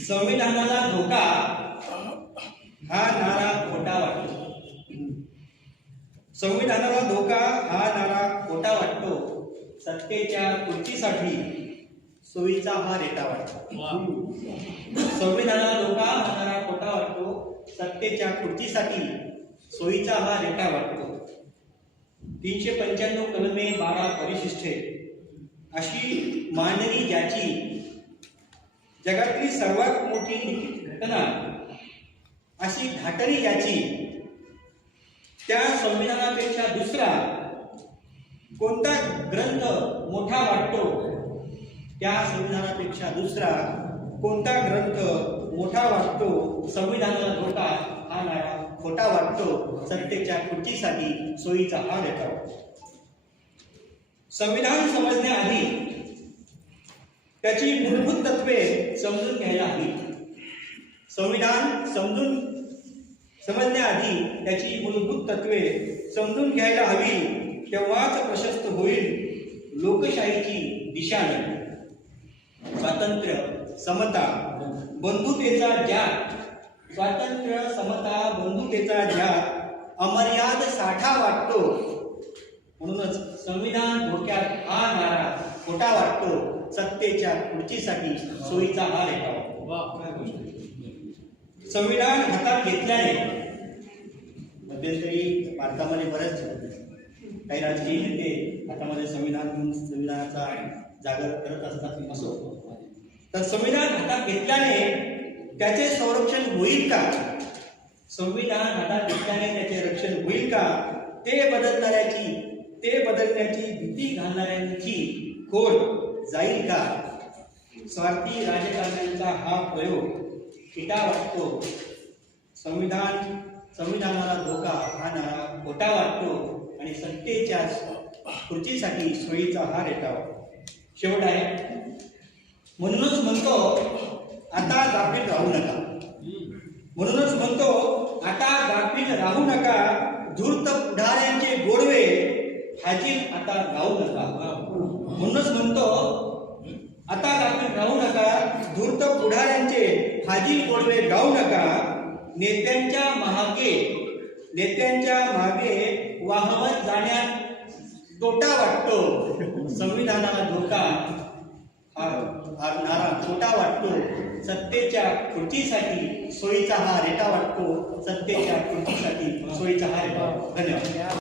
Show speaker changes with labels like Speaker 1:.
Speaker 1: संविधानाला धोका हा नारा खोटा वाटतो. संविधानाला धोका हा नारा खोटा वाटतो. सत्तेच्या कुर्तीसाठी सोयीचा हा रेटा वाटतो. संविधानाला धोका हा नारा खोटा वाटतो. सत्तेच्या कुर्तीसाठी सोयीचा हा रेटा वाटतो. तीनशे पंच्याण्णव कलमे बारा परिशिष्ठे अशी मांडणी ज्याची जगातली सर्वात मोठी घटना. अशी घाटणी याची. त्या संविधानापेक्षा दुसरा कोणता ग्रंथ मोठा वाटतो? त्या संविधानापेक्षा दुसरा कोणता ग्रंथ मोठा वाटतो? संविधानाला धोका हा नारा खोटा वाटतो. सत्तेच्या खुर्चीसाठी सोयीचा हा देता संविधान समजण्याआधी त्याची मूलभूत तत्वे समजून घ्यायला हवी. संविधान समजून समजण्याआधी त्याची मूलभूत तत्वे समजून घ्यायला हवी तेव्हाच प्रशस्त होईल लोकशाहीची दिशा स्वातंत्र्य समता बंधुतेचा ज्या स्वातंत्र्य समता बंधुतेचा ज्या अमर्याद साठा वाटतो. म्हणूनच संविधान धोक्यात हा नारा खोटा वाटतो सत्तेच्या खुर्चीसाठी सोयीचा हा रेटा संविधान हातात घेतल्याने मध्यंतरी भारतामध्ये बरेच काही राजकीय नेते हातामध्ये संविधान घेऊन संविधानाचा जागर करत असतात असो तर संविधान हातात घेतल्याने त्याचे संरक्षण होईल का? संविधान हातात घेतल्याने त्याचे रक्षण होईल का? ते बदलणाऱ्याची ते बदलण्याची भीती घालणाऱ्यांची कोण? जाईल का? स्वार्थी राजकारण्यांचा हा प्रयोग टिटा वाटतो. संविधान संविधानाला धोका हा नारा खोटा वाटतो आणि सत्तेच्या खुर्चीसाठी सोयीचा हा रेटा शेवट आहे. म्हणूनच म्हणतो आता गाफीत राहू नका. म्हणूनच म्हणतो आता गाफीत राहू नका. धूर्त पुढाऱ्यांचे गोडवे हाजीर आता गाऊ नका. म्हणूनच म्हणतो आता गाफील राहू नका धूर्त पुढाऱ्यांचे हाजी गोडवे गाऊ नका. नेत्यांच्या मागे नेत्यांच्या मागे वाहवत जाण्यात तोटा वाटतो. संविधानाला धोका हा तोटा वाटतो. सत्तेच्या खुर्चीसाठी सोयीचा हा रेटा वाटतो. सत्तेच्या खुर्चीसाठी सोयीचा हा रेटा. धन्यवाद.